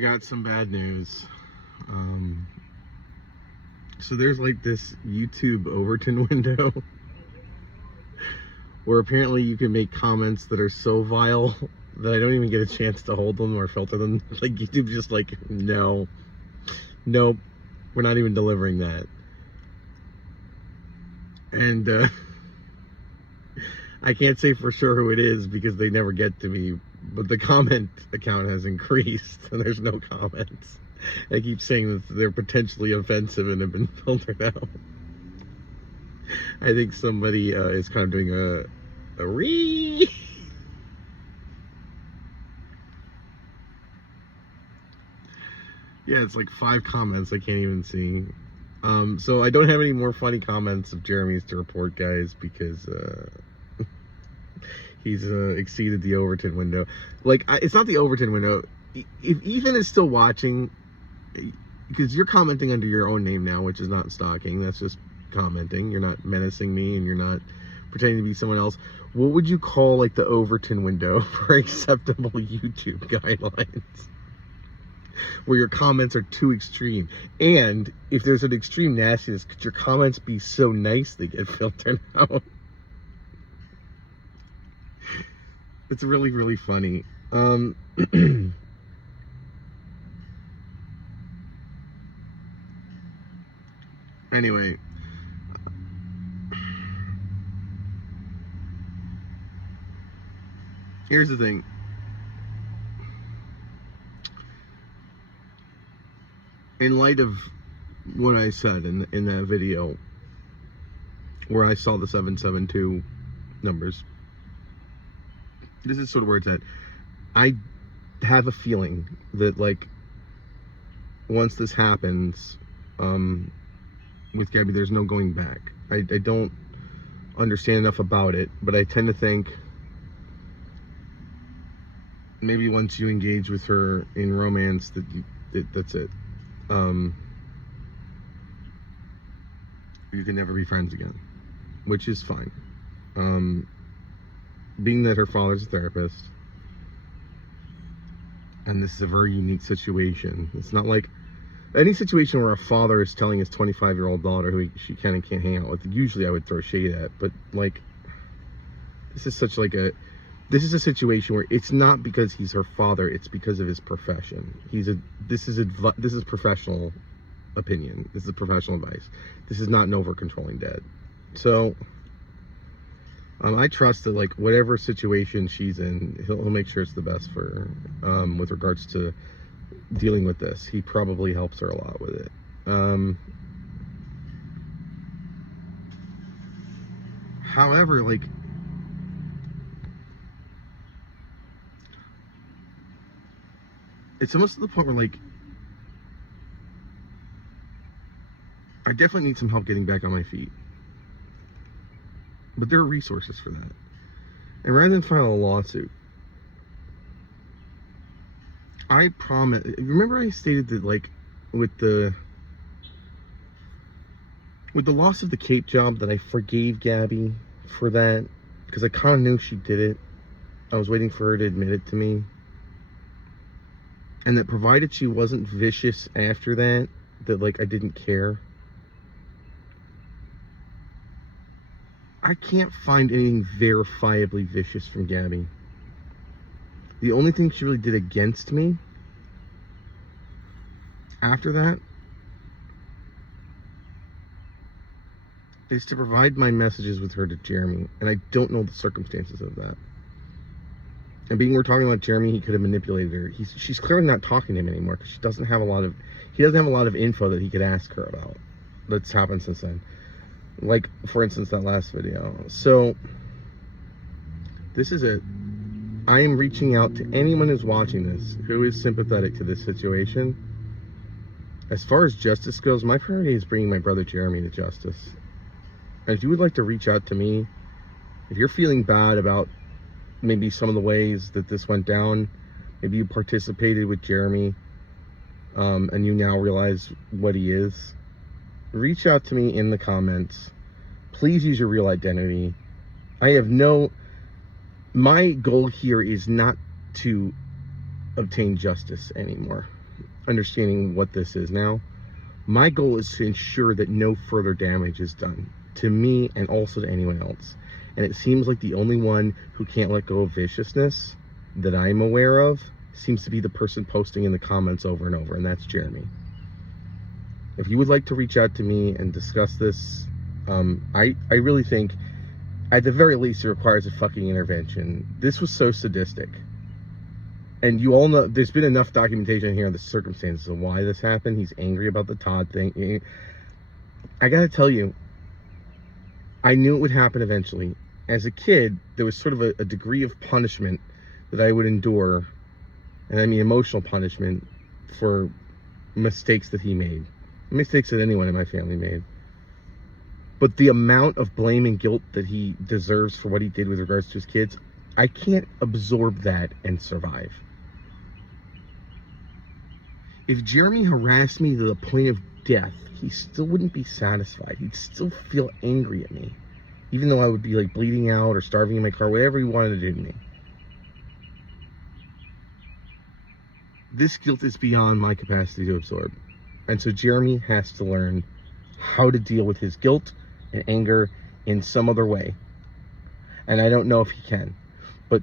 Got some bad news. So there's like this YouTube Overton window where apparently you can make comments that are so vile that I don't even get a chance to hold them or filter them. Like YouTube just like, no, nope, we're not even delivering that. And I can't say for sure who it is because they never get to me, but the comment account has increased and there's no comments. I keep saying that they're potentially offensive and have been filtered out. I think somebody is kind of doing a ree. Yeah, it's like 5 comments I can't even see. So I don't have any more funny comments of Jeremy's to report, guys, because he's exceeded the Youverton window. Like, it's not the Youverton window. If Ethan is still watching, because you're commenting under your own name now, which is not stalking, that's just commenting. You're not menacing me and you're not pretending to be someone else. What would you call like the Youverton window for acceptable YouTube guidelines? Where your comments are too extreme. And if there's an extreme nastiness, could your comments be so nice they get filtered out? It's really, really funny. Anyway, here's the thing. In light of what I said in that video where I saw the 772 numbers, this is sort of where it's at. I have a feeling that, like, once this happens, with Gabby, there's no going back. I don't understand enough about it, but I tend to think maybe once you engage with her in romance, that's it. You can never be friends again, which is fine. Being that her father's a therapist, and this is a very unique situation. It's not like any situation where a father is telling his 25-year-old daughter who she can and can't hang out with. Usually I would throw shade at, but like, this is such like this is a situation where it's not because he's her father, it's because of his profession. This is professional opinion. This is professional advice. This is not an over-controlling dad. So I trust that, like, whatever situation she's in, he'll make sure it's the best for her, with regards to dealing with this. He probably helps her a lot with it. However, like, it's almost to the point where, like, I definitely need some help getting back on my feet. But there are resources for that. And rather than file a lawsuit, I promise. Remember I stated that, like, with the loss of the Cape job, that I forgave Gabby for that because I kind of knew she did it. I was waiting for her to admit it to me. And that provided she wasn't vicious after that, like, I didn't care. I can't find anything verifiably vicious from Gabby. The only thing she really did against me after that is to provide my messages with her to Jeremy, and I don't know the circumstances of that. And being we're talking about Jeremy, he could have manipulated her. She's clearly not talking to him anymore because he doesn't have a lot of info that he could ask her about that's happened since then. Like, for instance, that last video. So this is it. I am reaching out to anyone who's watching this who is sympathetic to this situation. As far as justice goes, my priority is bringing my brother Jeremy to justice. And if you would like to reach out to me, if you're feeling bad about maybe some of the ways that this went down, maybe you participated with Jeremy, and you now realize what he is, reach out to me in the comments. Please use your real identity. My goal here is not to obtain justice anymore. understanding what this is now. My goal is to ensure that no further damage is done to me and also to anyone else. And it seems like the only one who can't let go of viciousness that I'm aware of seems to be the person posting in the comments over and over, and that's Jeremy. If you would like to reach out to me and discuss this, I really think, at the very least, it requires a fucking intervention. This was so sadistic. And you all know, there's been enough documentation here on the circumstances of why this happened. He's angry about the Todd thing. I gotta tell you, I knew it would happen eventually. As a kid, there was sort of a degree of punishment that I would endure, and I mean emotional punishment, for mistakes that he made. Mistakes that anyone in my family made. But the amount of blame and guilt that he deserves for what he did with regards to his kids, I can't absorb that and survive. If Jeremy harassed me to the point of death, he still wouldn't be satisfied. He'd still feel angry at me, even though I would be like bleeding out or starving in my car, whatever he wanted to do to me. This guilt is beyond my capacity to absorb. And so Jeremy has to learn how to deal with his guilt and anger in some other way. And I don't know if he can. But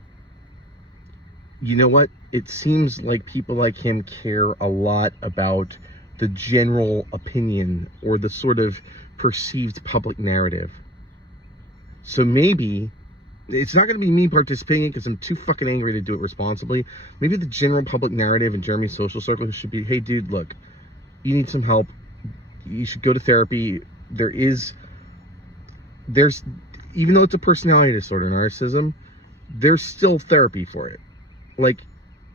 you know what? It seems like people like him care a lot about the general opinion or the sort of perceived public narrative. So maybe it's not going to be me participating because I'm too fucking angry to do it responsibly. Maybe the general public narrative in Jeremy's social circle should be, hey dude, look, you need some help. You should go to therapy. There's, even though it's a personality disorder, narcissism, there's still therapy for it. Like,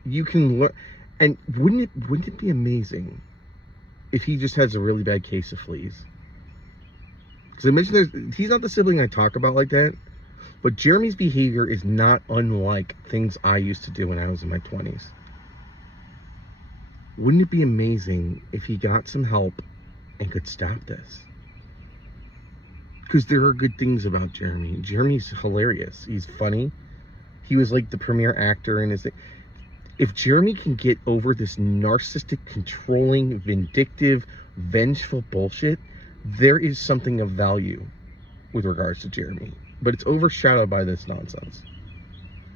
you can learn. And wouldn't it be amazing if he just has a really bad case of fleas? Because I mentioned he's not the sibling I talk about like that, but Jeremy's behavior is not unlike things I used to do when I was in my 20s. Wouldn't it be amazing if he got some help and could stop this? Because there are good things about Jeremy. Jeremy's hilarious. He's funny. He was like the premier actor in his thing. If Jeremy can get over this narcissistic, controlling, vindictive, vengeful bullshit, there is something of value with regards to Jeremy. But it's overshadowed by this nonsense.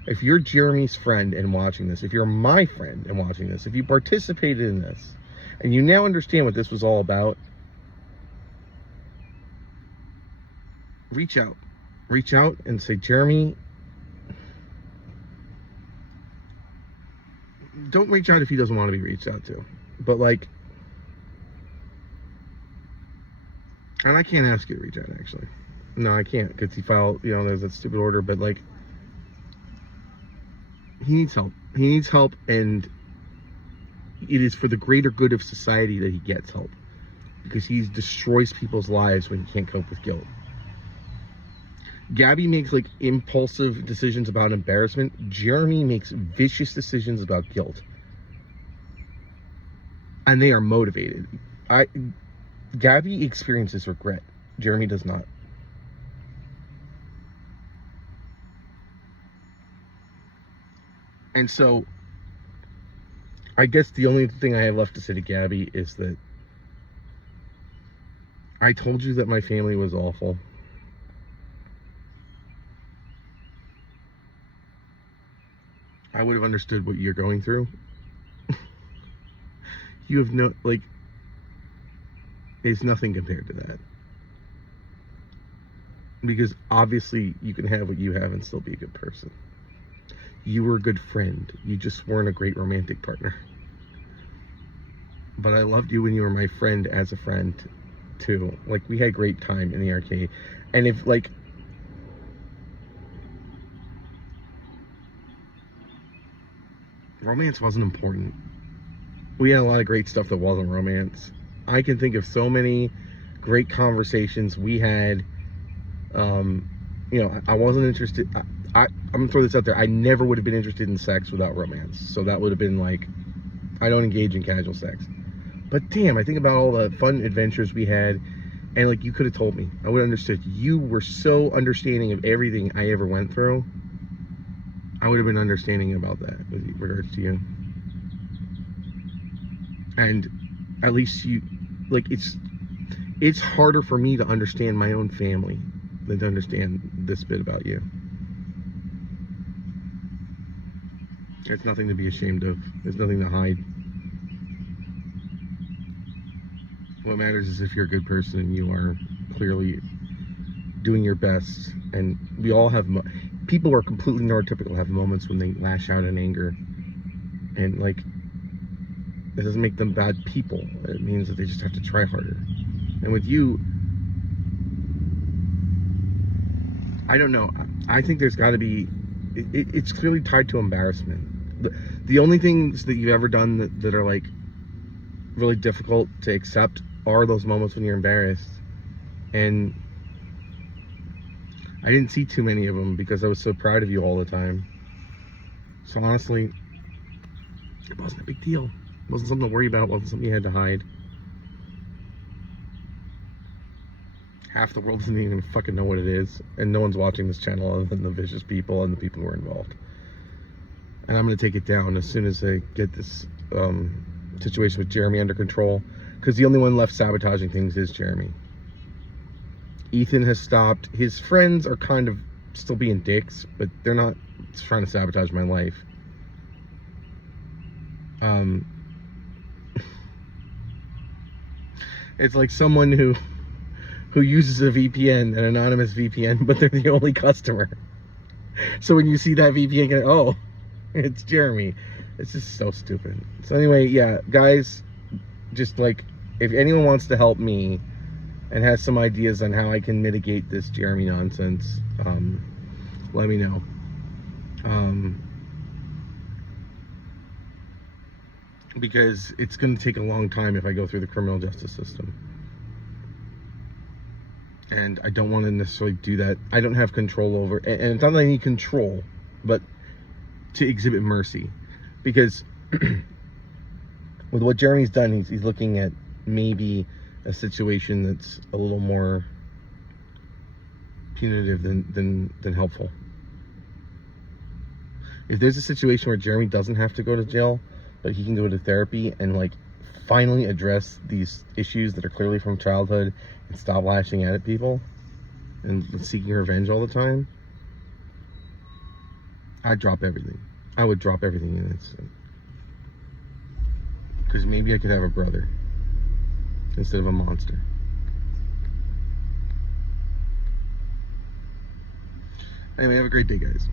If you're Jeremy's friend and watching this, if you're my friend and watching this, if you participated in this, and you now understand what this was all about, reach out. Reach out and say, Jeremy, don't reach out if he doesn't want to be reached out to. But like, and I can't ask you to reach out, actually. No, I can't, because he filed, there's that stupid order, but like, he needs help. He needs help, and it is for the greater good of society that he gets help, because he destroys people's lives when he can't cope with guilt. Gabby makes like impulsive decisions about embarrassment. Jeremy makes vicious decisions about guilt, and they are motivated. Gabby experiences regret. Jeremy does not. And so, I guess the only thing I have left to say to Gabby is that I told you that my family was awful. I would have understood what you're going through. You have no, like, it's nothing compared to that. Because obviously you can have what you have and still be a good person. You were a good friend. You just weren't a great romantic partner. But I loved you when you were my friend as a friend, too. Like, we had a great time in the arcade. And if, like, romance wasn't important. We had a lot of great stuff that wasn't romance. I can think of so many great conversations we had. I wasn't interested. I'm gonna throw this out there. I never would have been interested in sex without romance. So that would have been like, I don't engage in casual sex. But damn, I think about all the fun adventures we had, and like, you could have told me. I would have understood. You were so understanding of everything I ever went through. I would have been understanding about that with regards to you. And at least you, like, it's harder for me to understand my own family than to understand this bit about you. It's nothing to be ashamed of. There's nothing to hide. What matters is if you're a good person and you are clearly doing your best. And we all have, people who are completely neurotypical have moments when they lash out in anger. And, like, it doesn't make them bad people. It means that they just have to try harder. And with you, I don't know. I think there's got to be, it's clearly tied to embarrassment. The only things that you've ever done that are, like, really difficult to accept are those moments when you're embarrassed. And I didn't see too many of them because I was so proud of you all the time. So honestly, it wasn't a big deal. It wasn't something to worry about. It wasn't something you had to hide. Half the world doesn't even fucking know what it is. And no one's watching this channel other than the vicious people and the people who are involved. And I'm going to take it down as soon as I get this situation with Jeremy under control. Because the only one left sabotaging things is Jeremy. Ethan has stopped. His friends are kind of still being dicks, but they're not trying to sabotage my life. It's like someone who uses a VPN, an anonymous VPN, but they're the only customer. So when you see that VPN, oh, it's Jeremy. It's just so stupid. So anyway, yeah, guys, just like, if anyone wants to help me and has some ideas on how I can mitigate this Jeremy nonsense, let me know. Because it's going to take a long time if I go through the criminal justice system. And I don't want to necessarily do that. I don't have control over, and it's not that I need control, but to exhibit mercy. Because with what Jeremy's done, he's looking at maybe a situation that's a little more punitive than helpful. If there's a situation where Jeremy doesn't have to go to jail, but he can go to therapy and, like, finally address these issues that are clearly from childhood and stop lashing out at people and seeking revenge all the time, I'd drop everything. I would drop everything in an instant. Because maybe I could have a brother instead of a monster. Anyway, have a great day, guys.